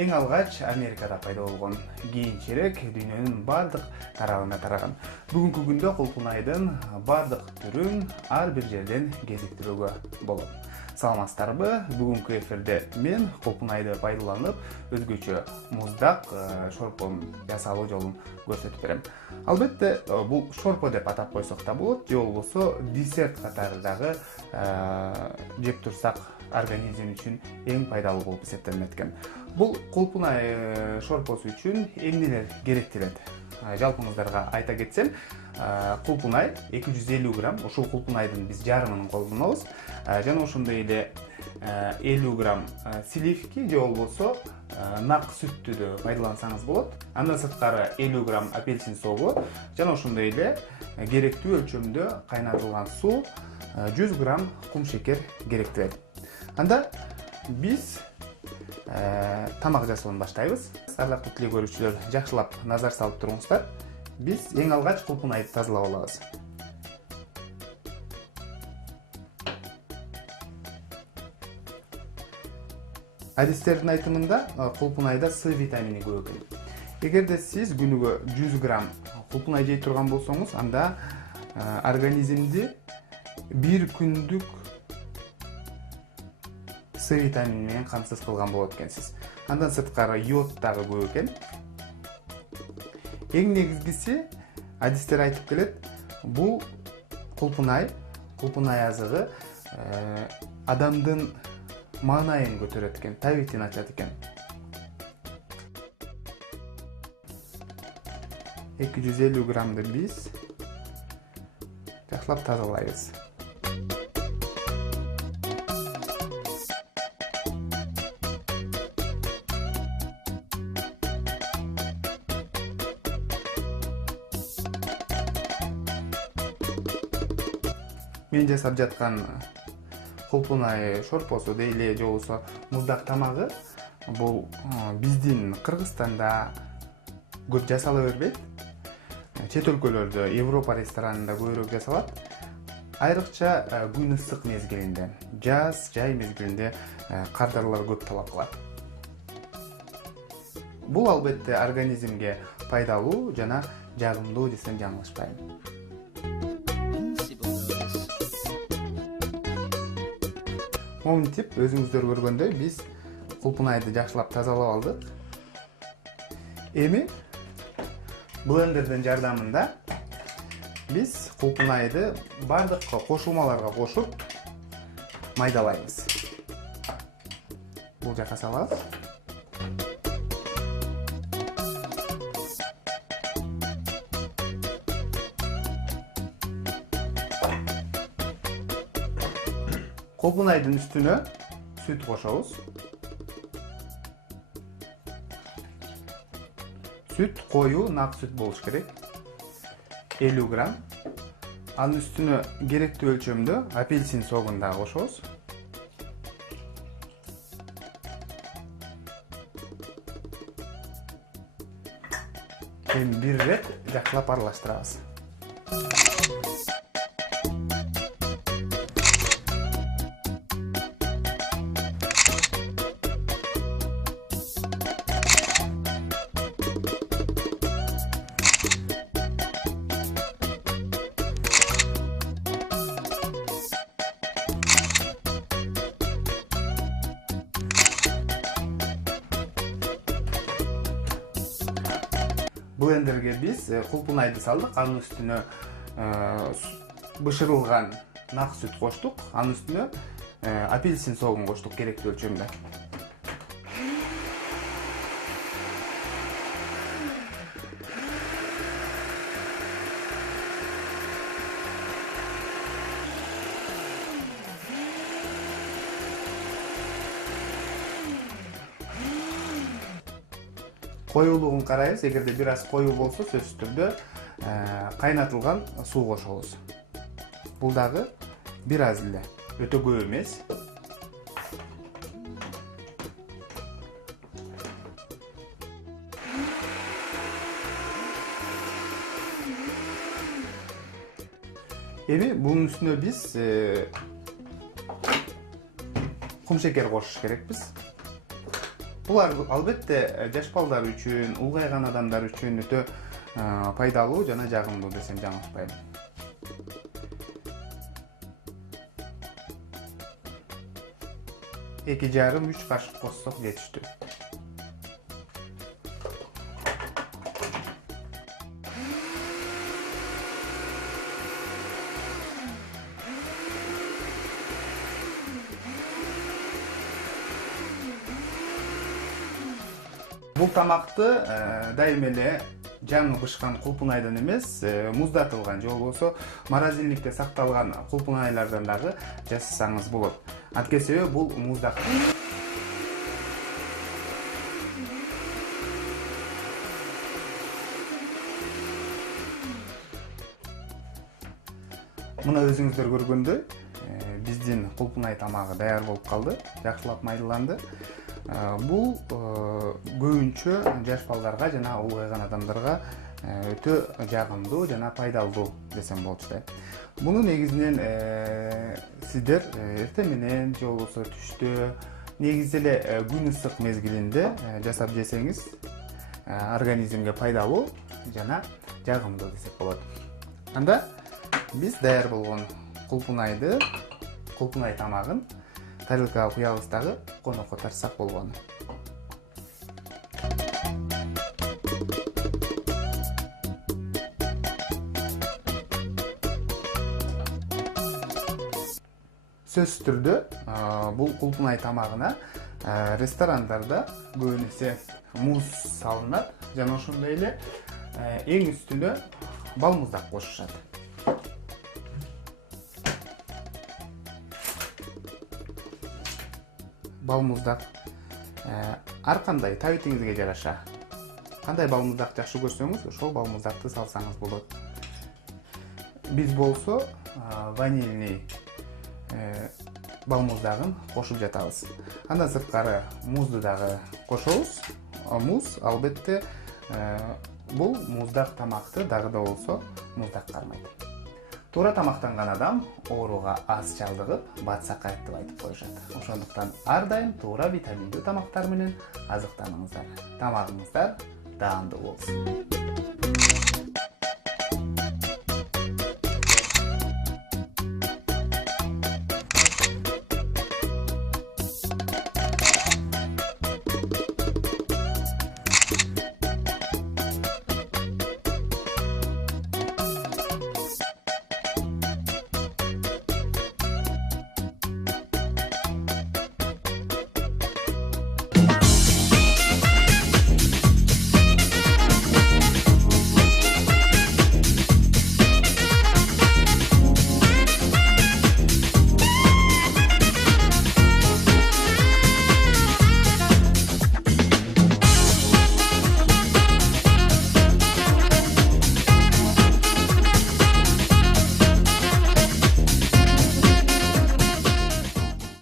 эң алгач Америкада пайда болгон, кийинчерээк дүйнөнүн бардык тарабына тараган. Бүгүнкү күндө кулпунайдын бардык түрүн ар бир жерден кезиктирүүгө болот. Саламатсыздарбы? Бүгүнкү эфирде мен кулпунайды пайдаланып, өзгөчө муздак шорпо жасалуу жолун көрсөтүп берем. Албетте, бул шорпо деп атап койсок да болот, же болбосо десерт катары дагы жеп турсак организм үчүн эң пайдалуу болуп эсептелинет экен. Бул кулпунай шорпосу үчүн эмнелер керектелет? Жалпыңыздарга айта кетсем, кулпунай 250 грамм, ушул кулпунайдын биз жарымын колдонобуз. Жана ошондой эле 50 грамм сливки же болбосо нак сүттү да пайдалансаңыз болот. Андан сырткары 50 грамм апельсин согу жана ошондой эле керектүү өлчөмдө кайнатылган суу, 100 грамм кум шекер керектелет. Анда биз тамак жасоонун баштайбыз. Ардактуу теле көрүүчүлөр, жакшылап назар салып туруңуздар. Биз эң алгач кулпунайды тазалап алабыз. Адистердин айтымында кулпунайда С витамини көп экен. Эгерде сиз күнүгө 100 грамм кулпунай жей турган болсоңуз, анда организмди бир күндүк С витамини менен камсыз кылган болот экенсиз. Андан сырткары йод дагы көп экен. Эң негизгиси, адистер айтып келет, бул кулпунай азыгы адамдын маанайын көтөрөт экен, табитин ачат экен. 250 граммды биз жакшылап тазалайбыз. Мен жасап жаткан кулпунай шорпосу дейли же болбосо муздак тамагы бул биздин Кыргызстанда көп жасала бербейт. Чет өлкөлөрдө, Европа ресторанында көбүрөөк жасалат. Айрыкча күн ысык мезгилинде, жаз, жай мезгилинде кардарлар көп талап кылат. Бул албетте организмге пайдалуу жана жагымдуу десем жаңылышпайм. Моминтип, өзүңүздөр көргөндөй, биз кулпунайды жакшылап тазалап алдык. Эми блендердин жардамында биз кулпунайды бардык кошулмаларга кошуп майдалайбыз. Бул жака салабыз. Кулпунайдын үстүнө сүт кошобуз. Сүт коюу, нак сүт болуш керек. 50 грамм. Анын үстүнө керектүү өлчөмдө апельсин согун да кошобуз. Эми бир рет жакшылап аралаштырабыз. Блендерге биз кулпунайды салдык, анын үстүнө бышырылган нак сүт коштук, анын үстүнө апельсин согун коштук керектүү өлчөмдө. Коюлугун карайбыз. Эгерде бир аз коюу болсо, сөзсүз түрдө кайнатылган суу кошобуз. Бул дагы бир аз эле, өтө көп эмес. Эми бунун үстүнө биз кум шекер кошуш керекпиз. Бул албетте жаш балдар үчүн, улгайган адамдар үчүн өтө пайдалуу жана жагымдуу десем жаңылышпайм. 2,5-3 кашык коссок жетиштүү. Бул тамакты дайым эле жаңы бышкан кулпунайдан эмес, муздатылган же болбосо морозильникте сакталган кулпунайлардан дагы жасасаңыз болот. Анткени себеби бул муздак. Мына өзүңүздөр көргөндөй, биздин кулпунай тамагы даяр болуп калды, жакшылап майдаланды. Бул көбүнчө жаш балдарга жана улгайган адамдарга өтө жагымдуу жана пайдалуу десем болот да. Муну негизинен сиздер эртең менен же болбосо түштө, негизи эле күн ысык мезгилинде жасап жесеңиз организмге пайдалуу жана жагымдуу десек болот. Анда биз даяр болгон кулпунай тамагын тарелкага куябыз дагы конокко тартсак болгону. Сөзсүз түрдө бул кулпунай тамагына ресторандарда көбүн эсе муз салынат жана ошондой эле эң үстүнө балмуздак кошушат. Балмуздак ар кандай табитиңизге жараша. Кандай балмуздак жакшы көрсөңүз, ошол балмуздакты салсаңыз болот. Биз болсо ванильный балмуздагын кошуп жатабыз. Андан сырткары музду дагы кошобуз. Муз албетте бул муздак тамакты дагы да болсо муздак кармайт. Туура тамактанган адам ооруга аз чалдыгып, батсакайт деп айтып коюшат. Ошондуктан ар дайым туура витаминдүү тамактар менен азыктаныңыздар. Тамагыңыздар даамдуу болсун.